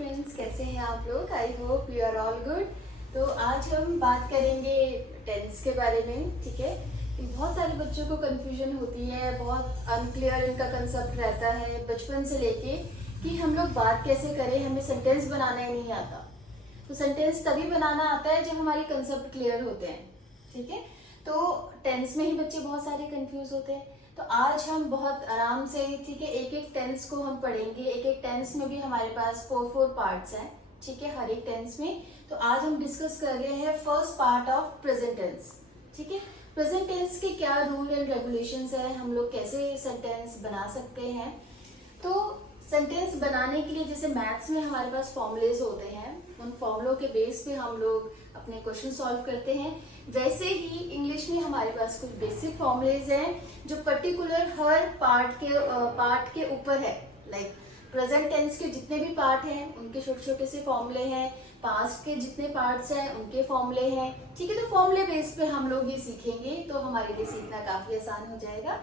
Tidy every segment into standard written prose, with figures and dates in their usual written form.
Friends, कैसे हैं आप लोग? I hope you are all good. तो आज हम बात करेंगे टेंस के बारे में। ठीक है, बहुत सारे बच्चों को कंफ्यूजन होती है, बहुत अनक्लियर इनका कंसेप्ट रहता है बचपन से लेके कि हम लोग बात कैसे करें, हमें सेंटेंस बनाना ही नहीं आता। तो सेंटेंस तभी बनाना आता है जब हमारे कंसेप्ट क्लियर होते हैं। ठीक है, तो टेंस में ही बच्चे बहुत सारे कंफ्यूज होते हैं। तो आज हम बहुत आराम से, ठीक है, एक एक टेंस को हम पढ़ेंगे। एक एक टेंस में भी हमारे पास 4 पार्ट्स हैं। ठीक है, हर एक टेंस में। तो आज हम डिस्कस कर रहे हैं first part of present tense. ठीक है, प्रेजेंट टेंस के क्या रूल एंड रेगुलेशंस है, हम लोग कैसे सेंटेंस बना सकते हैं। तो सेंटेंस बनाने के लिए जैसे मैथ्स में हमारे पास फॉर्मूलेज होते हैं, उन फॉर्मूलों के बेस पे हम लोग अपने क्वेश्चन सॉल्व करते हैं। वैसे ही इंग्लिश में हमारे पास कुछ बेसिक फॉर्मूलेज हैं जो पर्टिकुलर हर पार्ट के ऊपर है। लाइक प्रेजेंट टेंस के जितने भी पार्ट हैं उनके छोटे छोटे से फॉर्मूले हैं, पास्ट के जितने पार्ट्स हैं उनके फॉर्मूले हैं। ठीक है, तो फॉर्मूले बेस पे हम लोग ये सीखेंगे, तो हमारे लिए सीखना काफी आसान हो जाएगा।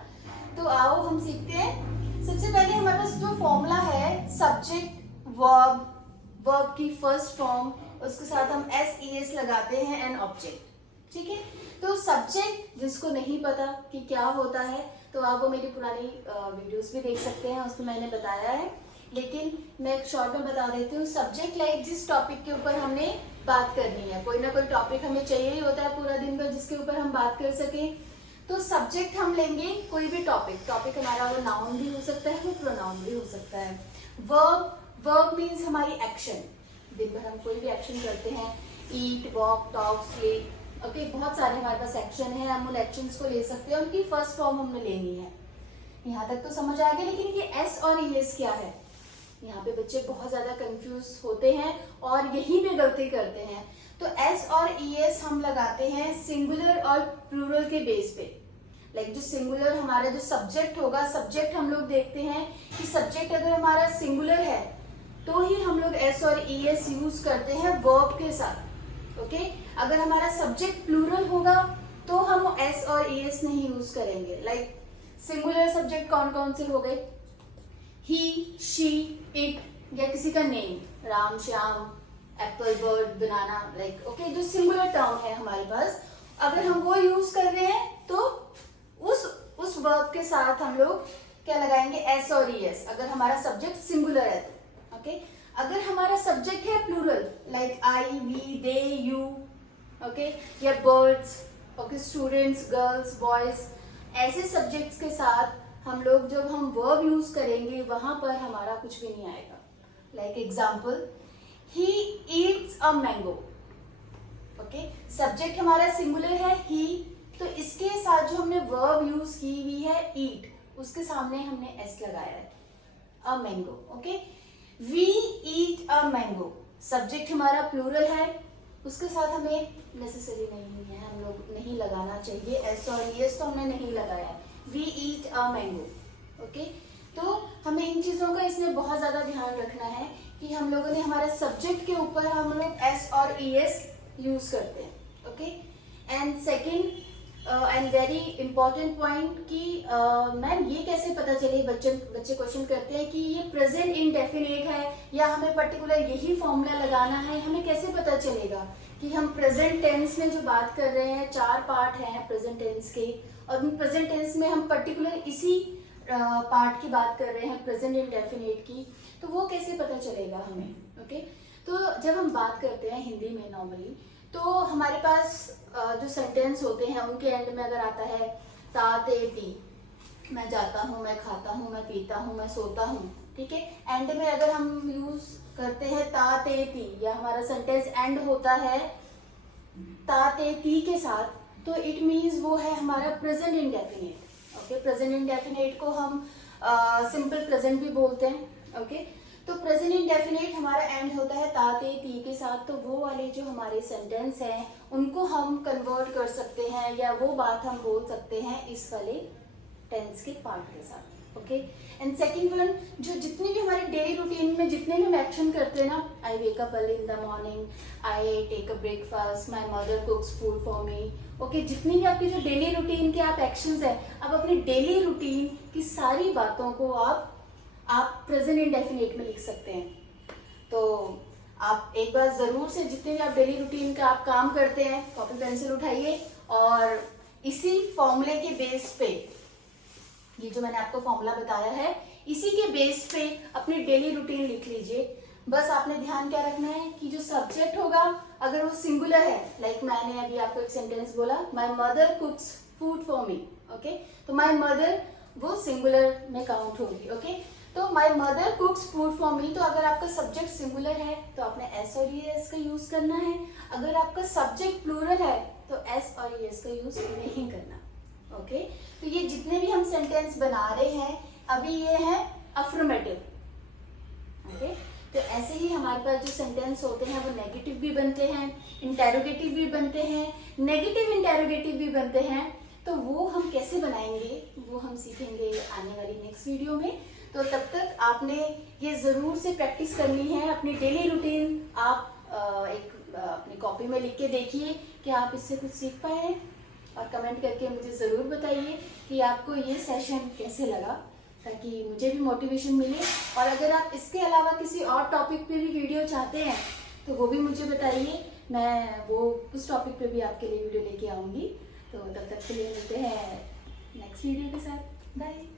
तो आओ हम सीखते हैं। सबसे पहले हमारे पास जो फॉर्मूला है, सब्जेक्ट वर्ब की फर्स्ट फॉर्म, उसके साथ हम SES लगाते हैं एंड ऑब्जेक्ट। ठीक है, तो सब्जेक्ट जिसको नहीं पता कि क्या होता है, तो आप वो मेरी पुरानी वीडियोस भी देख सकते हैं, उसमें मैंने बताया है। लेकिन मैं एक शॉर्ट में बता देती हूँ। सब्जेक्ट लाइक जिस टॉपिक के ऊपर हमने बात करनी है, कोई ना कोई टॉपिक हमें चाहिए ही होता है पूरा दिन भर जिसके ऊपर हम बात कर सके। तो सब्जेक्ट हम लेंगे कोई भी टॉपिक हमारा वो नाउन भी हो सकता है, वो प्रोनाउन भी हो सकता है। वर्ब मीन्स हमारी एक्शन, दिन भर हम कोई भी एक्शन करते हैं, ईट, वॉक, टॉक, स्लीप। ओके, बहुत सारे हमारे पास एक्शन है, हम उन एक्शंस को ले सकते हैं, उनकी फर्स्ट फॉर्म हमने लेनी है। यहाँ तक तो समझ आ गया। लेकिन ये S और ES क्या है, यहाँ पे बच्चे बहुत ज्यादा कंफ्यूज होते हैं और यही पे गलती करते हैं। तो S और ES हम लगाते हैं सिंगुलर और प्लूरल के बेस पे। लाइक जो सिंगुलर हमारा जो सब्जेक्ट होगा, सब्जेक्ट हम लोग देखते हैं कि सब्जेक्ट अगर हमारा सिंगुलर है तो ही हम लोग S और ES यूज करते हैं वर्ब के साथ। ओके, अगर हमारा सब्जेक्ट प्लूरल होगा तो हम S और ES नहीं यूज करेंगे। लाइक सिंगुलर सब्जेक्ट कौन कौन से हो गए? ही, शी, इट, या किसी का name, Ram, Shyam, apple, bird, banana. Like okay, जो सिंगुलर टर्म है हमारे पास, अगर हम वो यूज कर रहे हैं तो उस वर्ब के साथ हम लोग क्या लगाएंगे? S और ES, अगर हमारा सब्जेक्ट सिंगुलर है तो। ओके, अगर हमारा सब्जेक्ट है plural, like I, we, they, you, okay, या birds, okay, students, girls, boys, ऐसे सब्जेक्ट्स के साथ हम लोग जब हम वर्ब यूज करेंगे वहां पर हमारा कुछ भी नहीं आएगा। Like example, he eats a mango। Okay, subject हमारा सिंगुलर है ही, तो इसके साथ जो हमने वर्ब यूज की हुई है eat, उसके सामने हमने S लगाया है, a mango। Okay, we eat a mango, subject हमारा प्लूरल है, उसके साथ हमें नेसेसरी नहीं है, हम लोग नहीं लगाना चाहिए S और ES, तो हमने नहीं लगाया। we eat a mango। Okay, तो हमें इन चीजों का इसमें बहुत ज्यादा ध्यान रखना है कि हम लोगों ने हमारे सब्जेक्ट के ऊपर हम लोग S और ES यूज करते हैं। Okay, and second and very important point कि मैम ये कैसे पता चले, बच्चे क्वेश्चन करते हैं कि ये प्रेजेंट इंडेफिनिट है या हमें पर्टिकुलर यही फॉर्मूला लगाना है, हमें कैसे पता चलेगा कि हम प्रेजेंट टेंस में जो बात कर रहे हैं, 4 पार्ट हैं प्रेजेंट टेंस के, और उन प्रेजेंट टेंस में हम पर्टिकुलर इसी पार्ट की बात कर रहे हैं, प्रेजेंट इंडेफिनिट की, तो वो कैसे पता चलेगा हमें? ओके, तो जब हम बात करते हैं हिंदी में नॉर्मली, तो हमारे पास जो सेंटेंस होते हैं उनके एंड में अगर आता है ता, ते, ती, मैं जाता हूँ, मैं खाता हूँ, मैं पीता हूँ, मैं सोता हूँ। ठीक है, एंड में अगर हम यूज करते हैं ता, ते, ती, या हमारा सेंटेंस एंड होता है ता, ते, ती के साथ, तो इट मीन्स वो है हमारा present indefinite. Okay, present indefinite को हम सिंपल प्रेजेंट भी बोलते हैं। ओके, तो प्रेजेंट इंडेफिनिट हमारा एंड होता है ता, ते, ती के साथ, तो वो वाले जो हमारे सेंटेंस हैं उनको हम कन्वर्ट कर सकते हैं या वो बात हम बोल सकते हैं इस वाले टेंस के पार्ट के साथ। ओके, एंड सेकंड वन, जो जितनी भी हमारे डेली रूटीन में जितने भी हम एक्शन करते हैं ना, I wake up early in the morning, I take a breakfast, my mother cooks food for me. Okay, जितनी भी आपकी जो डेली रूटीन के आप एक्शंस हैं, आप अपनी डेली रूटीन की सारी बातों को आप प्रेजेंट इंडेफिनिट में लिख सकते हैं। तो आप एक बार ज़रूर से जितने भी आप डेली रूटीन का आप काम करते हैं, कॉपी पेंसिल उठाइए और इसी फॉर्मूले के बेस पे, ये जो मैंने आपको फॉर्मूला बताया है, इसी के बेस पे अपनी डेली रूटीन लिख लीजिए। बस आपने ध्यान क्या रखना है कि जो सब्जेक्ट होगा अगर वो सिंगुलर है, लाइक मैंने अभी आपको एक सेंटेंस बोला, my mother cooks food for me, okay, तो माय मदर वो सिंगुलर में काउंट होगी, ओके। तो my mother cooks food for मी, तो अगर आपका सब्जेक्ट सिंगुलर है तो आपने एस और एस का यूज करना है। अगर आपका सब्जेक्ट प्लूरल है तो एस और एस का यूज नहीं करना, ओके। तो ये जितने भी हम सेंटेंस बना रहे हैं अभी ये है अफर्मेटिव, ओके। तो ऐसे ही हमारे पास जो सेंटेंस होते हैं वो नेगेटिव भी बनते हैं, इंटेरोगेटिव भी बनते हैं, नेगेटिव इंटेरोगेटिव भी बनते हैं। तो वो हम कैसे बनाएंगे वो हम सीखेंगे आने वाली नेक्स्ट वीडियो में। तो तब तक आपने ये ज़रूर से प्रैक्टिस करनी है अपनी डेली रूटीन। आप अपनी कॉपी में लिख के देखिए कि आप इससे कुछ सीख पाए हैं, और कमेंट करके मुझे ज़रूर बताइए कि आपको ये सेशन कैसे लगा, ताकि मुझे भी मोटिवेशन मिले। और अगर आप इसके अलावा किसी और टॉपिक पे भी वीडियो चाहते हैं तो वो भी मुझे बताइए, मैं वो उस टॉपिक पे भी आपके लिए वीडियो लेके आऊँगी। तो तब तक के लिए मिलते हैं नेक्स्ट वीडियो के साथ। बाय।